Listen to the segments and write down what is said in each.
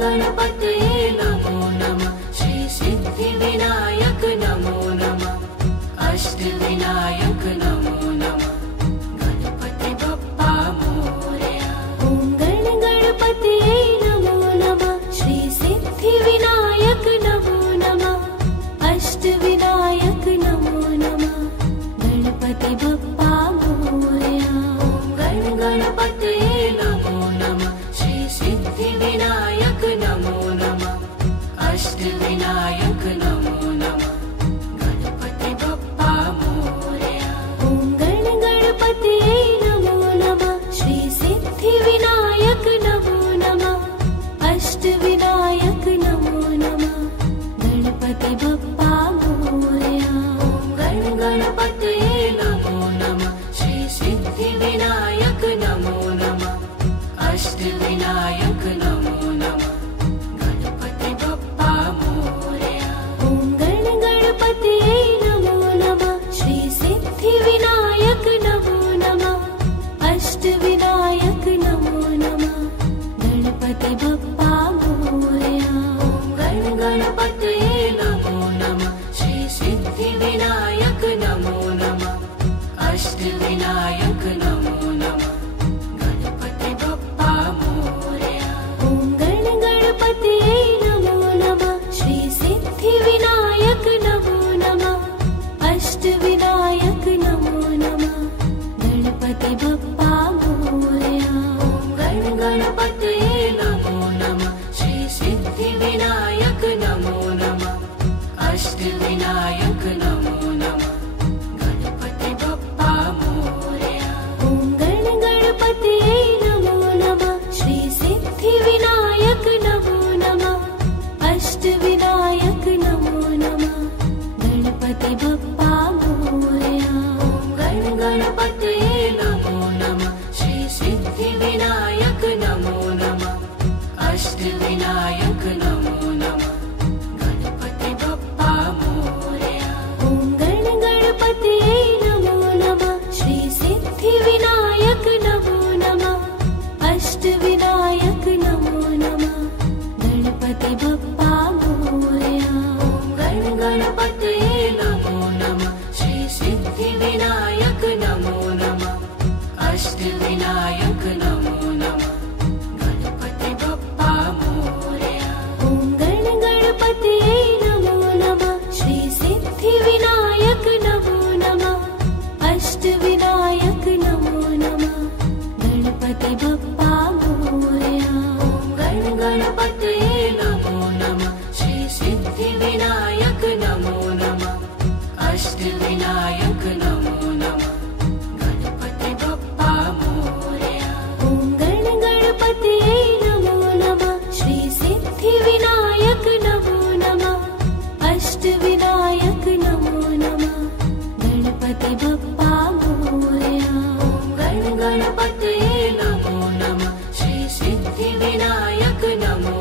गणपतये नमो नमः। श्री सिद्धिविनायक नमो नमः। अष्टविनायक नमो नमः। गणपति बप्पा मोरया। ॐ गणपतये नमो नमः। श्री सिद्धिविनायक नमो नमः। अष्टविनायक नमो नमः। गणपति बप्पा मोरया। ॐ गणपतये नमो नमः। श्री सिद्धिविनायक नमो नमः। अष्टविनायक नमो नमः। गणपति बप्पा मोरया। ॐ गणपतये नमो नमः। श्री सिद्धिविनायक नमो नमः। अष्टविनायक नमो नमः। गणपति बप्पा मोरया। ॐ गणपतये नमो नमः। श्री सिद्धिविनायक नमो नमः। अष्टविनायक नमो नमः। गणपति बप्पा मोरया। ॐ गणपतये नमो नमः। श्री सिद्धिविनायक नमो नमः। अष्टविनायक नमो नमः। गणपति बप्पा मोरया। ॐ गणपतये नमो नमः। श्री सिद्धिविनायक नमो नमः। अष्टविनायक नमो नमः। गणपति बप्पा मोरया। ॐ गणपतये नमो नमः। श्री सिद्धिविनायक नमो नमः। अष्टविनायक नमो नमः। गणपति बप्पा मोरया। ॐ गणपतये नमो नमः। श्री सिद्धिविनायक नमो नमः। अष्टविनायक नमो नमः। गणपति बप्पा मोरया। ॐ गणपतये नमो नमः। श्री सिद्धिविनायक नमो नमः। अष्टविनायक नमो नमः। गणपति बप्पा मोरया। ॐ गणपतये नमो नमः। श्री सिद्धिविनायक नमो नमः। अष्टविनायक नमो नमः। गणपति बप्पा मोरया। ॐ गणपतये नमो नमः। श्री सिद्धिविनायक नमो नमः। अष्टविनायक नमो नमः। गणपति बप्पा मोरया। ॐ गणपतये नमो नमः। श्री सिद्धिविनायक नमो नमः। अष्टविनायक नमो नमः। गणपति बप्पा मोरया। ॐ गणपतये नमो नमः। श्री सिद्धिविनायक नमो नमः। अष्टविनायक नमो नमः। गणपति बप्पा मोरया। ॐ गणपतये नमो नमः। श्री सिद्धिविनायक नमो नमः। अष्टविनायक नमो नमः। गणपति बप्पा मोरया। ॐ गणपतये नमो नमः। श्री सिद्धिविनायक नमो नमः। अष्टविनायक नमो नमः। गणपति बप्पा मोरया। ॐ गणपतये नमो नमः। श्री सिद्धिविनायक नमो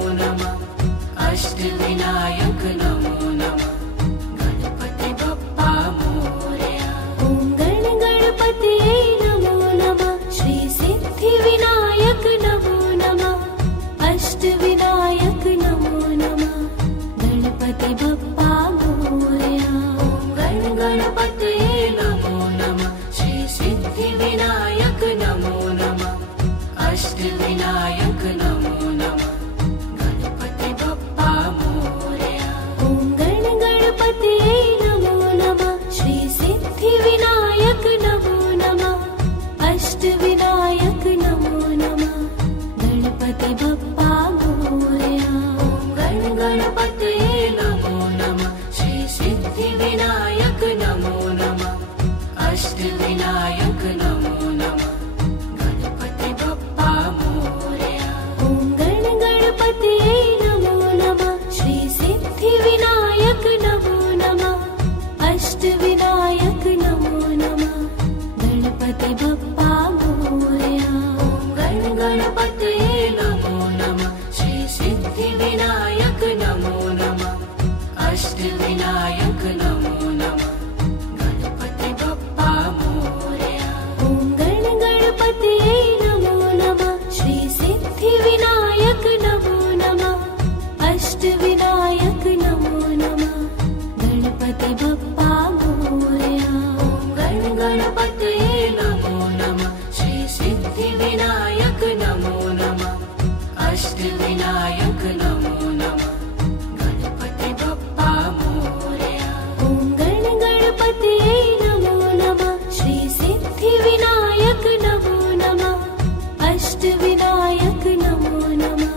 अष्टविनायक नमो नमः गणपति बप्पा मोरया। ॐ गण गणपते नमो नमः श्री सिद्धिविनायक नमो नमः अष्टविनायक नमो नमः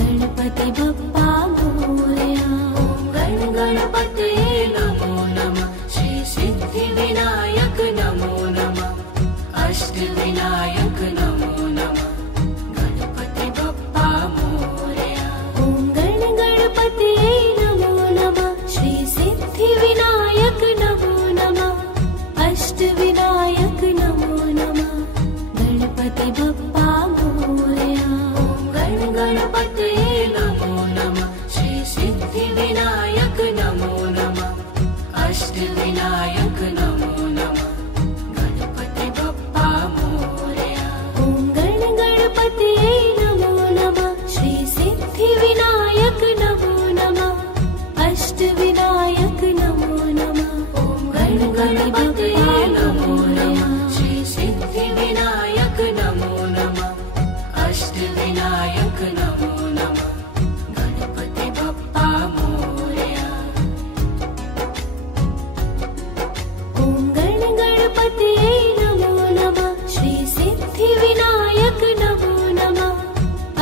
गणपति बप्पा मोरया। ॐ गण गणपते नमो नमः श्री सिद्धिविनायक नमो नमः अष्टविनायक नमो नमः गणपति बप्पा मोरया। ॐ गण गणपते नमो नमः श्री सिद्धिविनायक नमो नमः अष्टविनायक नमो नमः गणपति बप्पा मोरया। ॐ गण गणपते नमो नमः श्री सिद्धिविनायक नमो नमः अष्टविनायक नमो नमः गणपति बप्पा मोरया। ॐ गण गणपते नमो नमः श्री सिद्धिविनायक नमो नमः अष्टविनायक नमो नमः ॐ गण गणपते नमो नमः श्री सिद्धिविनायक नमो नमः अष्टविनायक नमो नमः गणपति बप्पा मोरया। ॐ गण गणपते नमो नमः श्री सिद्धिविनायक नमो नमः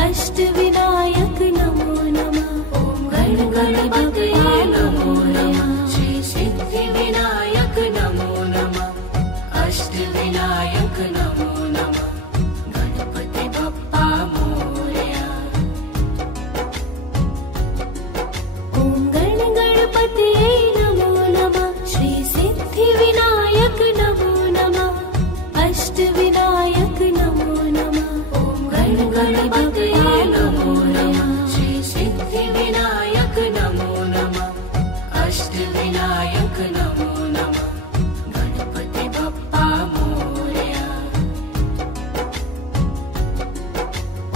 अष्टविनायक नमो नमः ॐ गण गणपते नमो नमः श्री सिद्धिविनायक नमो नमः अष्टविनायक नमो नमः गणपति बप्पा मोरया। ॐ गण गणपते नमो नमः श्री सिद्धिविनायक नमो नमः अष्टविनायक नमो नमः ॐ गण गणपते नमो नमः श्री सिद्धिविनायक नमो नमः अष्टविनायक नमो नमः गणपति बप्पा मोरया।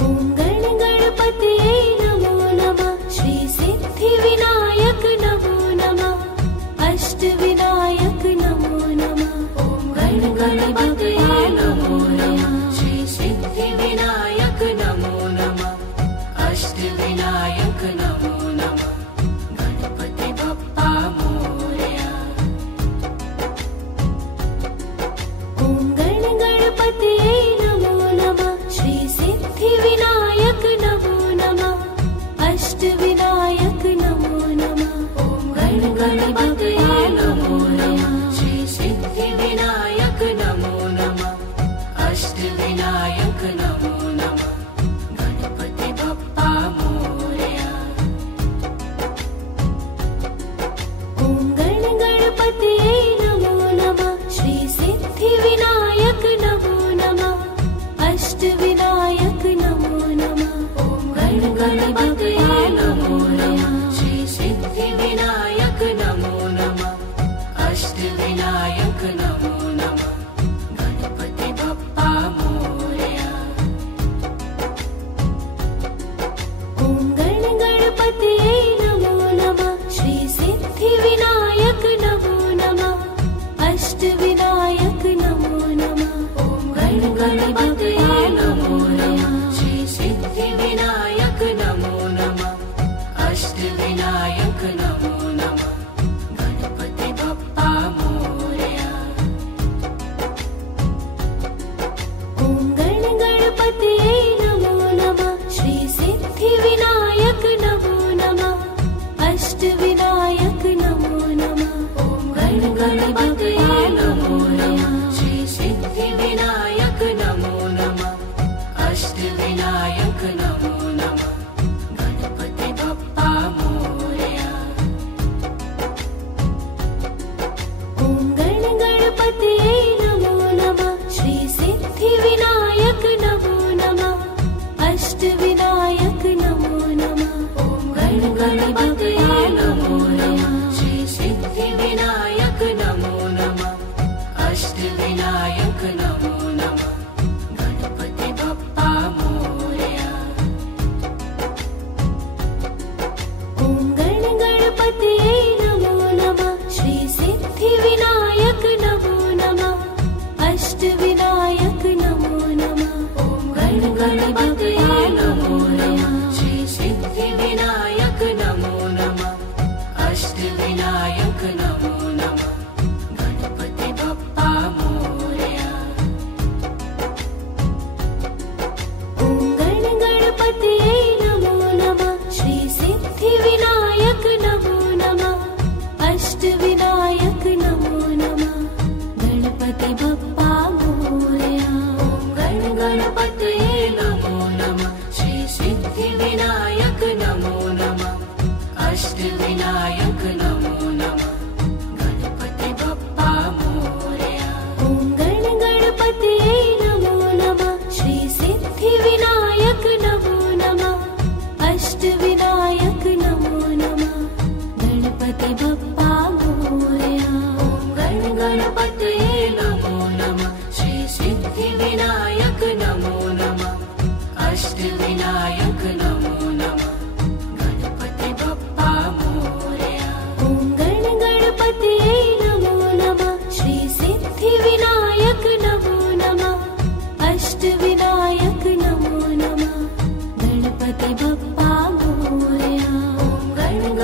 ॐ गण गणपते नमो नमः श्री सिद्धिविनायक नमो नमः अष्टविनायक नमो नमः ॐ गण गणपते नमो नमः श्री सिद्धिविनायक नमो नमः अष्टविनायक नमो नमः गणपति बप्पा मोरया। ॐ गण गणपते नमो नमः श्री सिद्धिविनायक नमो नमः अष्टविनायक नमो नमः ॐ गण गणपते नमो नमः श्री सिद्धिविनायक नमो नमः अष्टविनायक नमो नमः गणपति बप्पा मोरया। ॐ गण गणपते नमो नमः श्री सिद्धिविनायक नमो नमः अष्टविनायक नमो नमः ॐ गण गणपते नमो नमः श्री सिद्धिविनायक नमो नमः अष्टविनायक नमो नमः गणपति बप्पा मोरया। ॐ गण गणपते नमो नमः श्री सिद्धिविनायक नमो नमः अष्टविनायक नमो नमः ॐ गण गणपते नमो नमः श्री सिद्धिविनायक नमो नमः अष्टविनायक नमो नमः गणपति बप्पा मोरया। ॐ गण गणपते नमो नमः श्री सिद्धिविनायक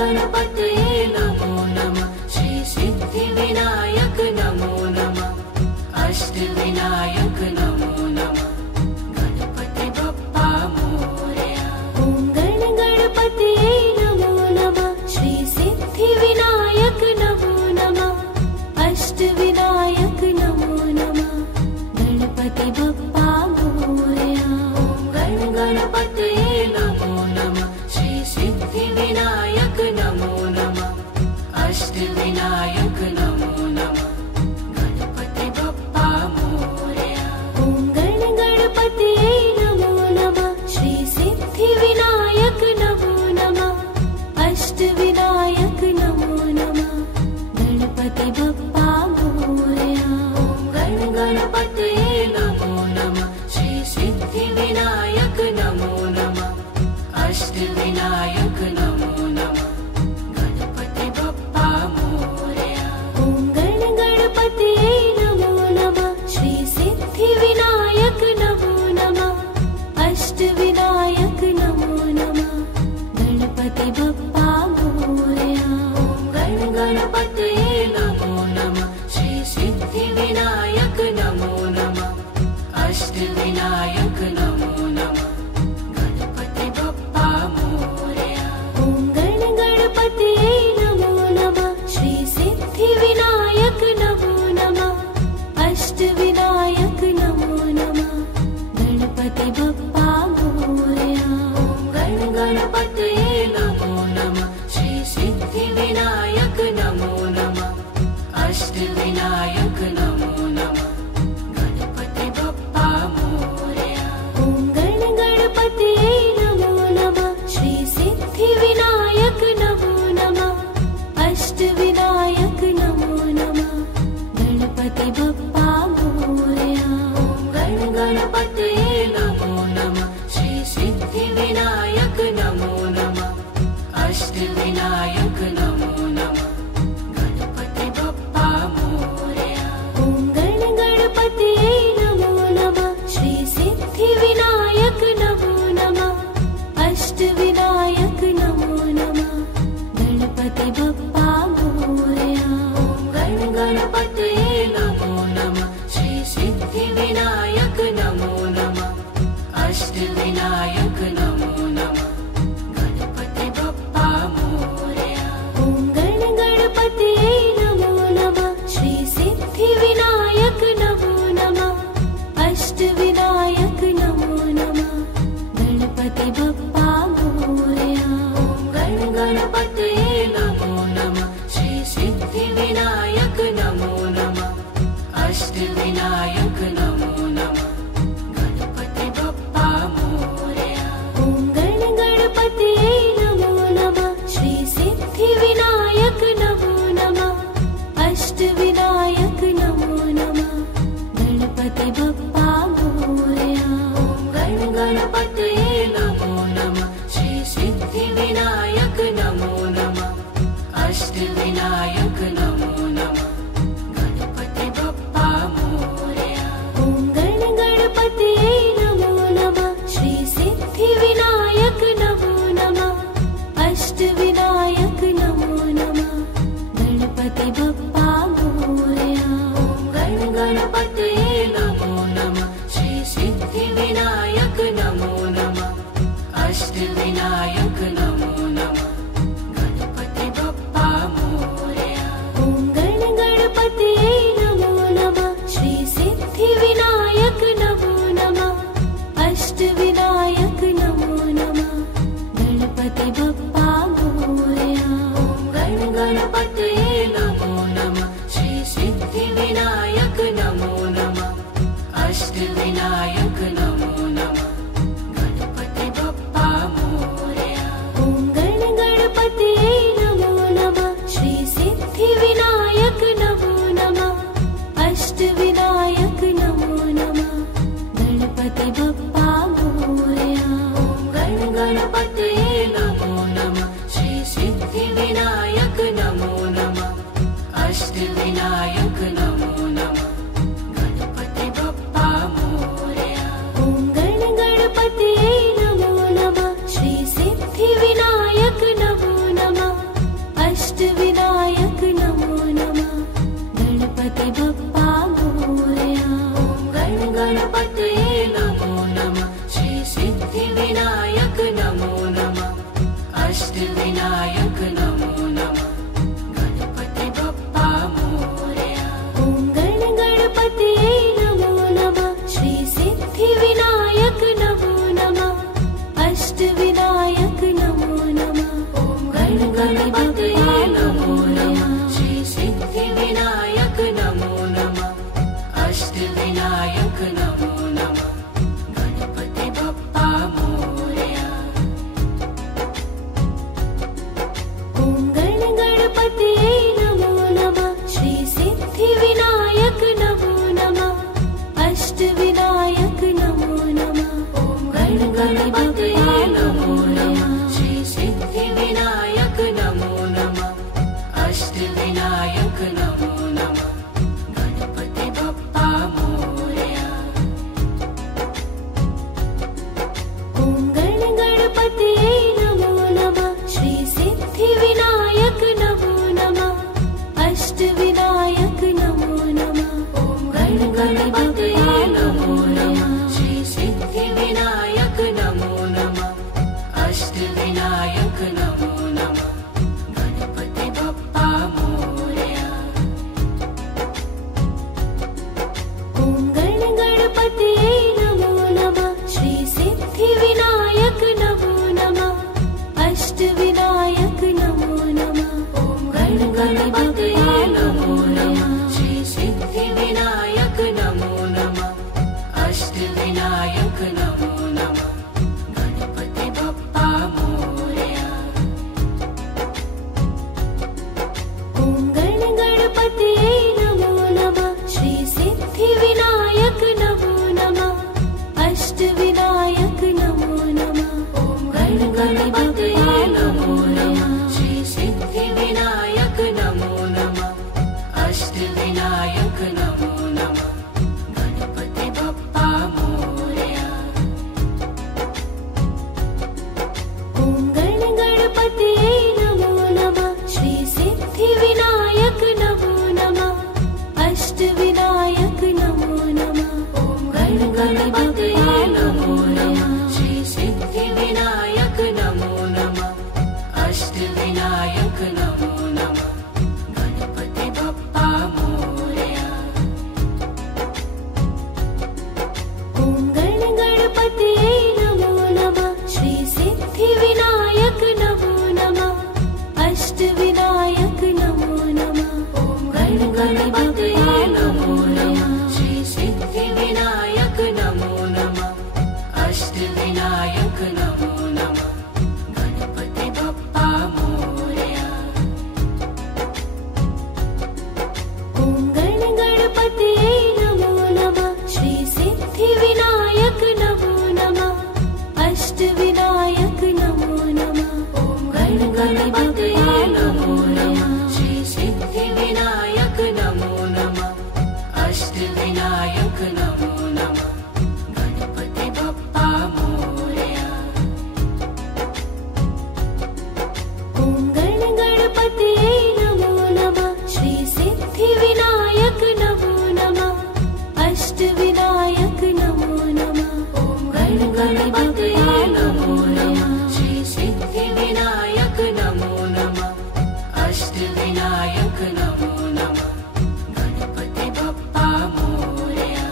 गणपतये नमो नमः श्री सिद्धिविनायक नमो नमः अष्टविनायक नमो नमः गणपति बप्पा मोरया। ॐ गणपतये नमो नमः श्री सिद्धिविनायक नमो नमः अष्टविनायक नमो नमः गणपति बप्पा मोरया। गणपतये नमो नमः श्री सिद्धिविनायक नमो नमः अष्टविनायक नमो नमः गणपति बप्पा मोरया। ॐ गणपतये नमो नमः श्री सिद्धिविनायक नमो नमः अष्टविनायक नमो नमः गणपति बप्पा मोरया। गणपतये नमो नमः श्री सिद्धिविनायक नमो नमः अष्टविनायक नमो नमः गणपति बप्पा मोरया। ॐ गणपतये नमो नमः श्री सिद्धिविनायक नमो नमः अष्टविनायक नमो नमः गणपति बप्पा मोरया। गणपतये नमो नमः श्री सिद्धिविनायक नमो नमः अष्टविनायक नमो नमः गणपति बप्पा मोरया। ॐ गणपतये नमो नमः श्री सिद्धिविनायक नमो नमः अष्टविनायक नमो नमः गणपति बप्पा मोरया। गणपतये नमो नमः श्री सिद्धिविनायक नमो नमः अष्टविनायक नमो नमः गणपति बप्पा मोरया। ॐ गणपतये नमो नमः श्री सिद्धिविनायक नमो नमः अष्टविनायक नमो नमः गणपति बप्पा मोरया। गणपतये नमो नमः श्री सिद्धिविनायक नमो नमः अष्टविनायक नमो नमः गणपति बप्पा मोरया। ॐ गणपतये नमो नमः श्री सिद्धिविनायक नमो नमः अष्टविनायक नमो नमः गणपति बप्पा मोरया। गणपतये नमो नमः श्री सिद्धिविनायक नमो नमः अष्टविनायक नमो नमः गणपति बप्पा मोरया। अष्टविनायक नमो नमः गणपति बप्पा मोरया। ॐ गणपतये नमो नमः श्री सिद्धिविनायक नमो नमः अष्टविनायक नमो नमः। ॐ गणपतये नमो नमः श्री सिद्धिविनायक नमो नमः अष्टविनायक नमो नमः गणपति बप्पा मोरया। ॐ गणपतये नमो नमः श्री सिद्धिविनायक नमो नमः अष्टविनायक नमो नमः। ॐ गणपतये नमो नमः श्री सिद्धिविनायक नमो नमः अष्टविनायक नमो नमः गणपति बप्पा मोरया। ॐ गणपतये नमो नमः श्री सिद्धिविनायक नमो नमः अष्टविनायक नमो नमः। ॐ गणपतये नमो नमः श्री सिद्धिविनायक नमो नमः अष्टविनायक नमो नमः गणपति बप्पा मोरया। ॐ गणपतये नमो नमः श्री सिद्धिविनायक नमो नमः अष्टविनायक नमो नमः। ॐ गणपतये नमो नमः श्री सिद्धिविनायक नमो नमः अष्टविनायक नमो नमः गणपति बप्पा मोरया। ॐ गणपतये नमो नमः श्री सिद्धिविनायक नमो नमः अष्टविनायक नमो नमः। ॐ गणपतये नमो नमः श्री सिद्धिविनायक नमो नमः अष्टविनायक नमो नमः गणपति बप्पा मोरया। ॐ गणपतये नमो नमः श्री सिद्धिविनायक नमो नमः अष्टविनायक नमो नमः। ॐ गणपतये नमो नमः श्री सिद्धिविनायक नमो नमः अष्टविनायक नमो नमः गणपति बप्पा मोरया।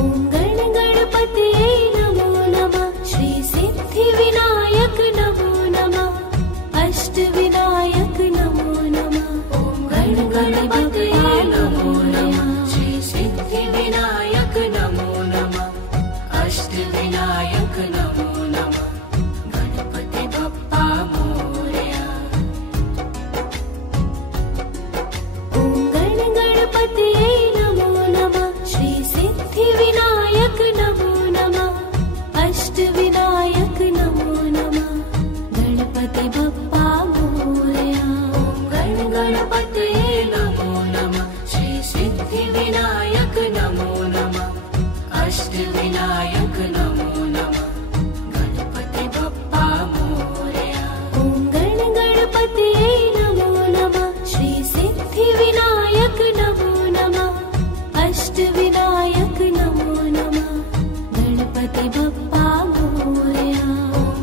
ॐ गणपतये नमो नमः श्री सिद्धिविनायक नमो नमः अष्टविनायक नमो नमः। ॐ गणपतये नमो नमः श्री सिद्धिविनायक नमो नमः अष्टविनायक नमो